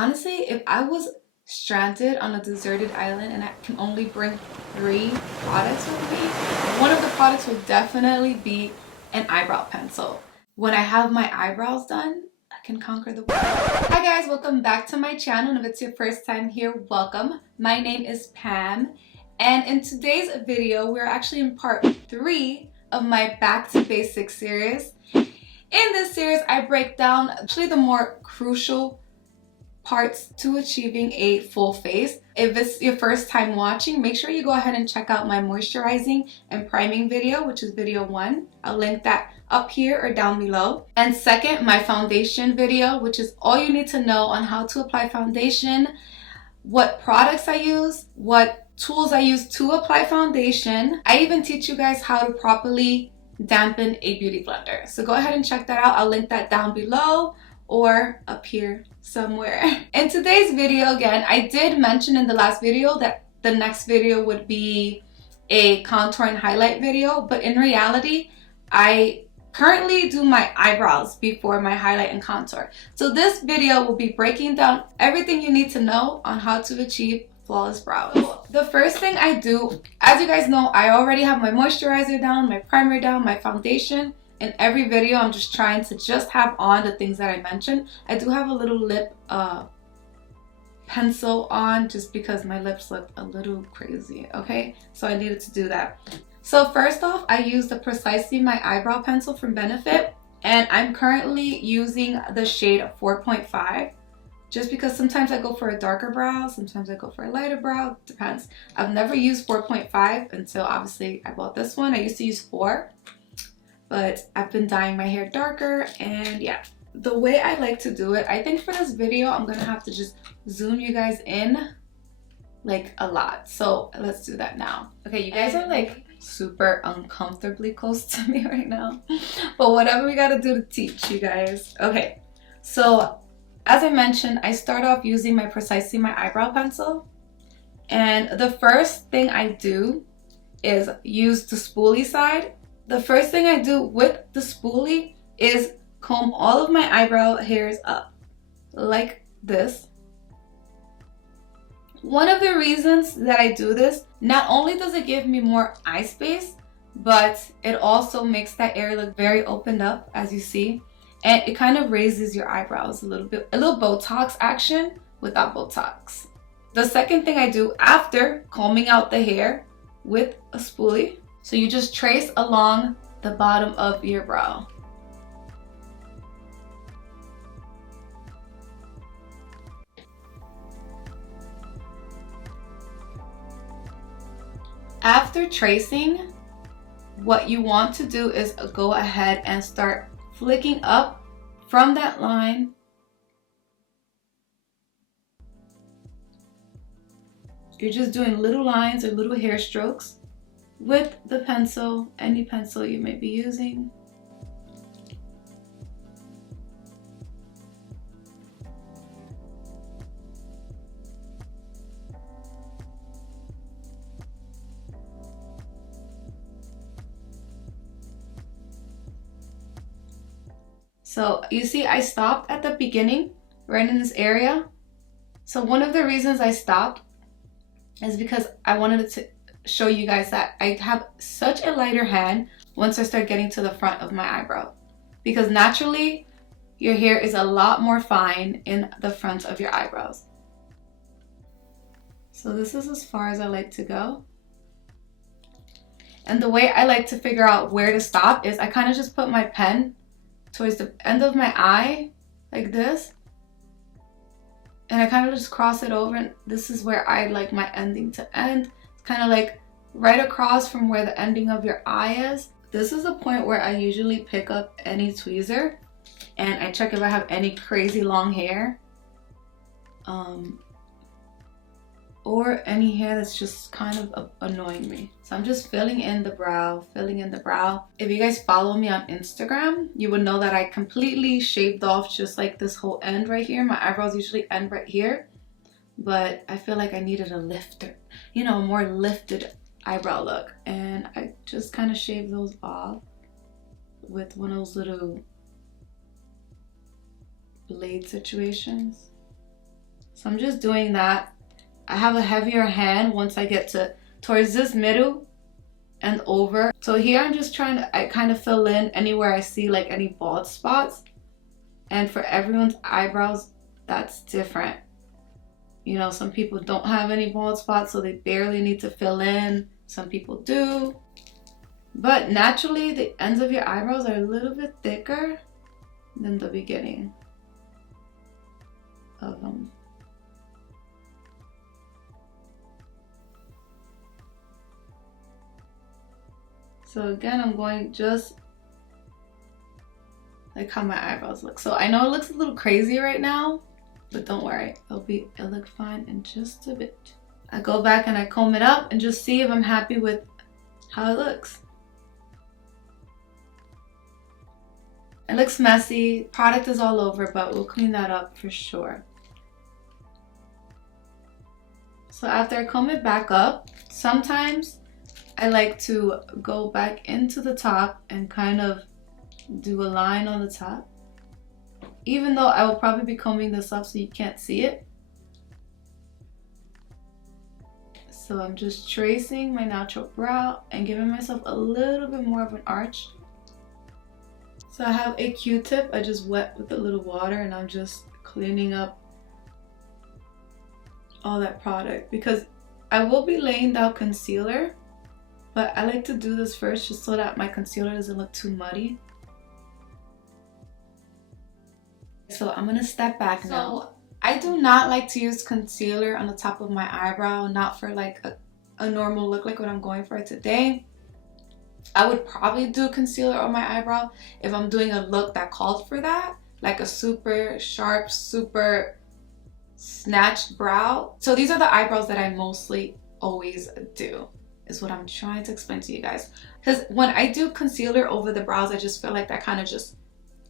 Honestly, if I was stranded on a deserted island and I can only bring 3 products with me, one of the products would definitely be an eyebrow pencil. When I have my eyebrows done, I can conquer the world. Hi guys, welcome back to my channel, and if it's your first time here, welcome. My name is Pam, and in today's video, we're actually in part 3 of my Back to Basics series. In this series, I break down actually the more crucial parts to achieving a full face. If it's your first time watching, make sure you go ahead and check out my moisturizing and priming video, which is video 1. I'll link that up here or down below. And second, my foundation video, which is all you need to know on how to apply foundation, what products I use, what tools I use to apply foundation. I even teach you guys how to properly dampen a beauty blender. So go ahead and check that out. I'll link that down below or up here somewhere. In today's video, again, I did mention in the last video that the next video would be a contour and highlight video, but in reality, I currently do my eyebrows before my highlight and contour. So this video will be breaking down everything you need to know on how to achieve flawless brows. The first thing I do, as you guys know, I already have my moisturizer down, my primer down, my foundation. In every video, I'm just trying to just have on the things that I mentioned. I do have a little lip pencil on just because my lips look a little crazy, okay? So I needed to do that. So first off, I use the Precisely My Eyebrow Pencil from Benefit, and I'm currently using the shade 4.5. Just because sometimes I go for a darker brow, sometimes I go for a lighter brow, depends. I've never used 4.5 until obviously I bought this one. I used to use 4, but I've been dyeing my hair darker, and yeah. The way I like to do it, I think for this video, I'm gonna have to just zoom you guys in like a lot. So let's do that now. Okay, you guys are like super uncomfortably close to me right now, but whatever we gotta do to teach you guys. Okay, so as I mentioned, I start off using my Precisely My Eyebrow Pencil. And the first thing I do is use the spoolie side. The first thing I do with the spoolie is comb all of my eyebrow hairs up, like this. One of the reasons that I do this, not only does it give me more eye space, but it also makes that area look very opened up, as you see. And it kind of raises your eyebrows a little bit, a little Botox action without Botox. The second thing I do after combing out the hair with a spoolie, so you just trace along the bottom of your brow. After tracing, what you want to do is go ahead and start flicking up from that line you're just doing little lines or little hair strokes with the pencil, any pencil you may be using. So you see I stopped at the beginning, right in this area. So one of the reasons I stopped is because I wanted to show you guys that I have such a lighter hand once I start getting to the front of my eyebrow. Because naturally, your hair is a lot more fine in the front of your eyebrows. So this is as far as I like to go. And the way I like to figure out where to stop is I kind of just put my pen towards the end of my eye, like this. And I kind of just cross it over, and this is where I like my ending to end. It's kind of like right across from where the ending of your eye is. This is a point where I usually pick up any tweezer and I check if I have any crazy long hair. Or any hair that's just kind of annoying me. So I'm just filling in the brow, filling in the brow. If you guys follow me on Instagram, you would know that I completely shaved off just like this whole end right here. My eyebrows usually end right here, but I feel like I needed a lifter, you know, a more lifted eyebrow look. And I just kind of shaved those off with one of those little blade situations. So I'm just doing that. I have a heavier hand once I get towards this middle and over. So here I'm just trying to, I kind of fill in anywhere I see like any bald spots. And for everyone's eyebrows, that's different. You know, some people don't have any bald spots, so they barely need to fill in. Some people do. But naturally, the ends of your eyebrows are a little bit thicker than the beginning of them. So again, I'm going just like how my eyebrows look. So I know it looks a little crazy right now, but don't worry, it'll look fine in just a bit. I go back and I comb it up and just see if I'm happy with how it looks. It looks messy, product is all over, but we'll clean that up for sure. So after I comb it back up, sometimes I like to go back into the top and kind of do a line on the top. Even though I will probably be combing this up so you can't see it. So I'm just tracing my natural brow and giving myself a little bit more of an arch. So I have a Q-tip I just wet with a little water, and I'm just cleaning up all that product because I will be laying down concealer, but I like to do this first just so that my concealer doesn't look too muddy. So I'm gonna step back now. I do not like to use concealer on the top of my eyebrow, not for like a normal look like what I'm going for today. I would probably do concealer on my eyebrow if I'm doing a look that calls for that, like a super sharp, super snatched brow. So these are the eyebrows that I mostly always do, is what I'm trying to explain to you guys. Because when I do concealer over the brows, I just feel like that kind of just,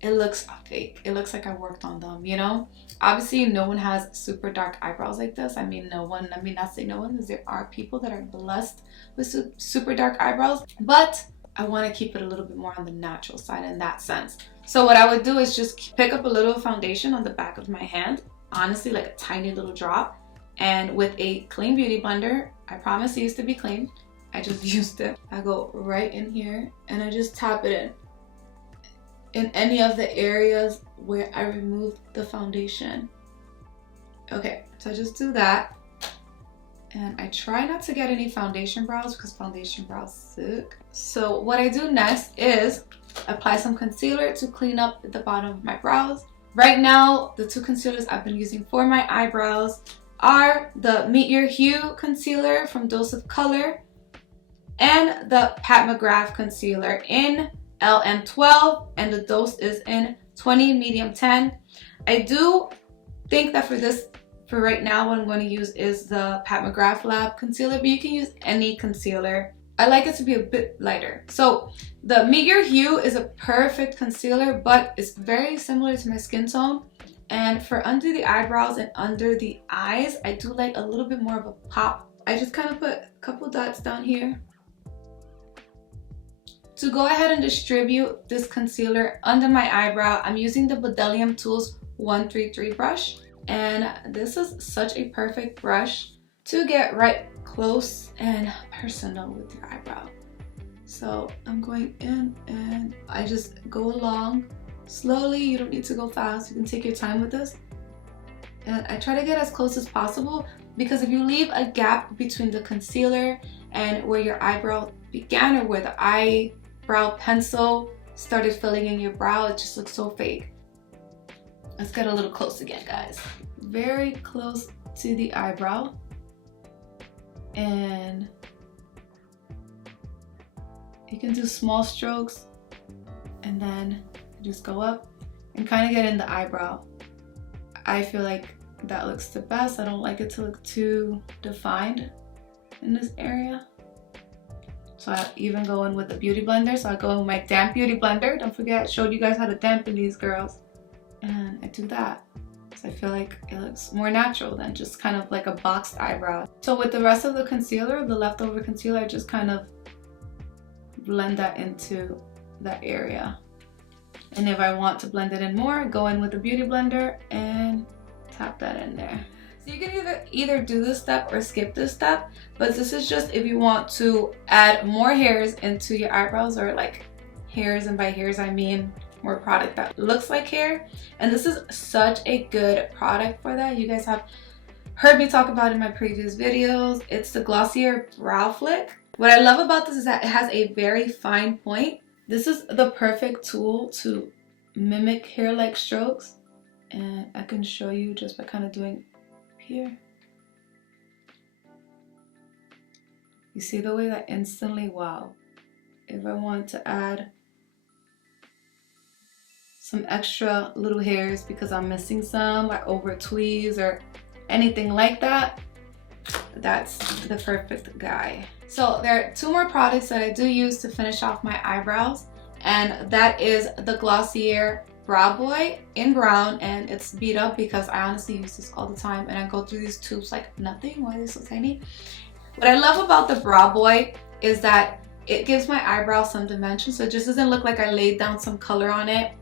it looks fake. It looks like I worked on them, you know? Obviously, no one has super dark eyebrows like this. I mean, no one, let me not say no one, because there are people that are blessed with super dark eyebrows, but I want to keep it a little bit more on the natural side in that sense. So what I would do is just pick up a little foundation on the back of my hand, honestly, like a tiny little drop, and with a clean beauty blender, I promise it used to be clean, I just used it. I go right in here and I just tap it in any of the areas where I removed the foundation. Okay, so I just do that. And I try not to get any foundation brows because foundation brows suck. So what I do next is apply some concealer to clean up the bottom of my brows. Right now, the two concealers I've been using for my eyebrows are the Meet Your Hue concealer from Dose of Color and the Pat McGrath concealer in LM12, and the dose is in 20 medium 10. I do think that for right now, what I'm going to use is the Pat McGrath Lab concealer, but you can use any concealer. I like it to be a bit lighter. So the Meet Your Hue is a perfect concealer, but it's very similar to my skin tone. And for under the eyebrows and under the eyes, I do like a little bit more of a pop. I just kind of put a couple dots down here to go ahead and distribute this concealer under my eyebrow. I'm using the Bdellium Tools 133 brush, and this is such a perfect brush to get right close and personal with your eyebrow. So I'm going in and I just go along slowly. You don't need to go fast, you can take your time with this. And I try to get as close as possible, because if you leave a gap between the concealer and where your eyebrow began, or where the eyebrow pencil started filling in your brow, it just looks so fake. Let's get a little close again, guys. Very close to the eyebrow. And you can do small strokes and then just go up and kind of get in the eyebrow. I feel like that looks the best. I don't like it to look too defined in this area. So I even go in with the beauty blender. So I go in with my damp beauty blender. Don't forget, I showed you guys how to dampen these, girls. And I do that. So I feel like it looks more natural than just kind of like a boxed eyebrow. So with the rest of the concealer, the leftover concealer, I just kind of blend that into that area. And if I want to blend it in more, go in with the beauty blender and tap that in there. So you can either do this step or skip this step, but this is just if you want to add more hairs into your eyebrows, or like hairs, and by hairs I mean more product that looks like hair. And this is such a good product for that. You guys have heard me talk about it in my previous videos. It's the Glossier Brow Flick. What I love about this is that it has a very fine point. This is the perfect tool to mimic hair-like strokes, and I can show you just by kind of doing here. You see the way that instantly, wow. If I want to add some extra little hairs because I'm missing some, like over tweeze or anything like that, that's the perfect guy. So there are two more products that I do use to finish off my eyebrows, and that is the Glossier Brow Boy in brown, and it's beat up because I honestly use this all the time and I go through these tubes like nothing. Why are they so tiny? What I love about the Brow Boy is that it gives my eyebrow some dimension, so it just doesn't look like I laid down some color on it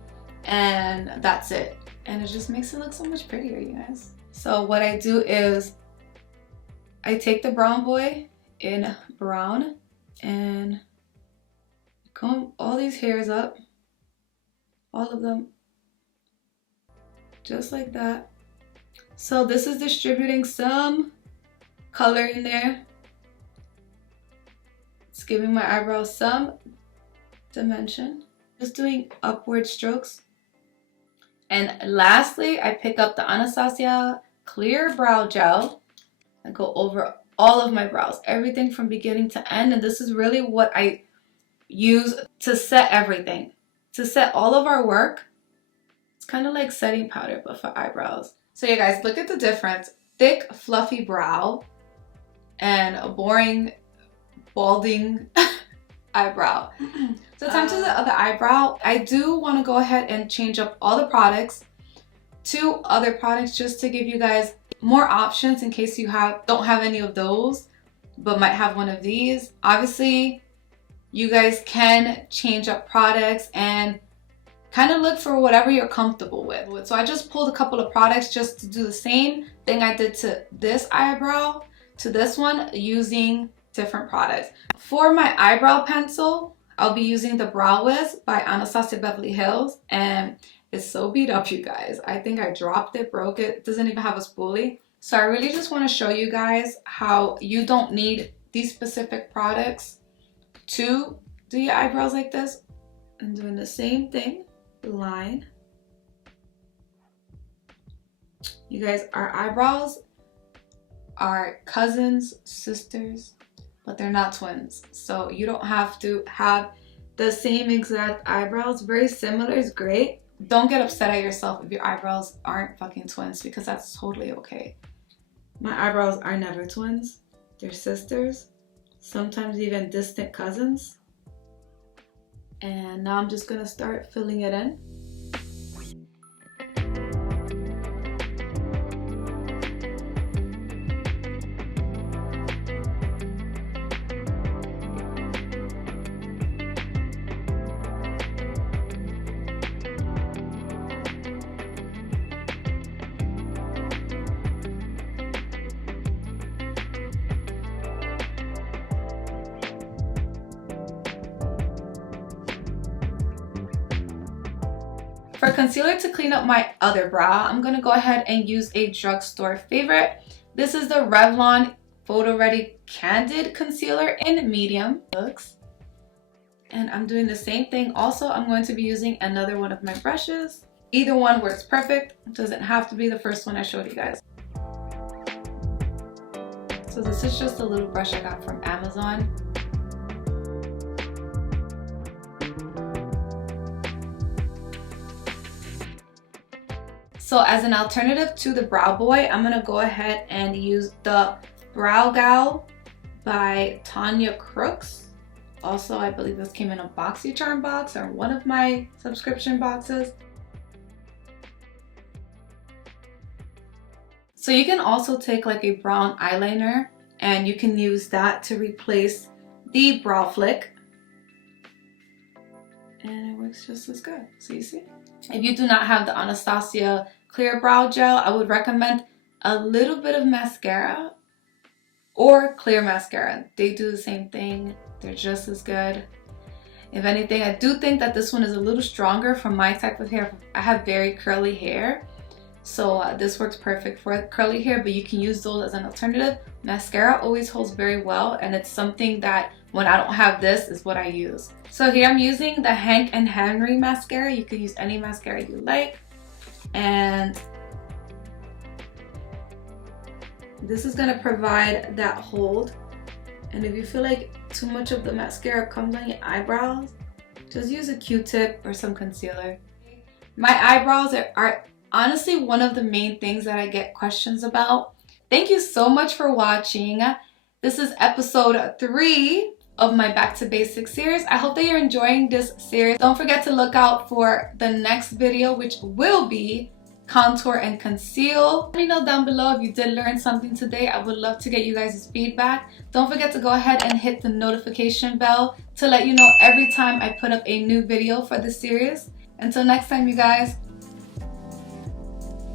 and that's it. And it just makes it look so much prettier, you guys. So what I do is I take the Brow Boy in brown and comb all these hairs up, all of them, just like that. So this is distributing some color in there. It's giving my eyebrows some dimension. Just doing upward strokes. And lastly, I pick up the Anastasia Clear Brow Gel and go over all of my brows, everything from beginning to end. And this is really what I use to set everything, to set all of our work. It's kind of like setting powder, but for eyebrows. So yeah, guys, look at the difference. Thick, fluffy brow and a boring, balding eyebrow. So time to the other eyebrow. I do want to go ahead and change up all the products to other products just to give you guys more options in case you don't have any of those but might have one of these. Obviously, you guys can change up products and kind of look for whatever you're comfortable with. So I just pulled a couple of products just to do the same thing I did to this eyebrow to this one using different products. For my eyebrow pencil, I'll be using the Brow Wiz by Anastasia Beverly Hills, and it's so beat up, you guys. I think I dropped it, broke it. It doesn't even have a spoolie. So I really just want to show you guys how you don't need these specific products to do your eyebrows like this. I'm doing the same thing, line. You guys, our eyebrows are cousins, sisters, but they're not twins. So you don't have to have the same exact eyebrows. Very similar is great. Don't get upset at yourself if your eyebrows aren't fucking twins, because that's totally okay. My eyebrows are never twins. They're sisters, sometimes even distant cousins. And now I'm just gonna start filling it in. For concealer to clean up my other brow, I'm going to go ahead and use a drugstore favorite. This is the Revlon Photo Ready Candid Concealer in medium looks. And I'm doing the same thing. Also, I'm going to be using another one of my brushes. Either one works perfect. It doesn't have to be the first one I showed you guys. So this is just a little brush I got from Amazon. So as an alternative to the Brow Boy, I'm gonna go ahead and use the Brow Gal by Tanya Crooks. Also, I believe this came in a BoxyCharm box or one of my subscription boxes. So you can also take like a brown eyeliner and you can use that to replace the Brow Flick. And it works just as good. So you see? If you do not have the Anastasia Clear Brow Gel, I would recommend a little bit of mascara or clear mascara. They do the same thing. They're just as good. If anything, I do think that this one is a little stronger for my type of hair. I have very curly hair, so this works perfect for curly hair, but you can use those as an alternative. Mascara always holds very well, and it's something that when I don't have this is what I use. So here I'm using the Hank & Henry mascara. You can use any mascara you like, and this is going to provide that hold. And if you feel like too much of the mascara comes on your eyebrows, just use a Q-tip or some concealer. My eyebrows are honestly one of the main things that I get questions about. Thank you so much for watching. This is episode 3 of my Back to Basics series. I hope that you're enjoying this series. Don't forget to look out for the next video, which will be contour and conceal. Let me know down below if you did learn something today. I would love to get you guys' feedback. Don't forget to go ahead and hit the notification bell to let you know every time I put up a new video for this series. Until next time, you guys,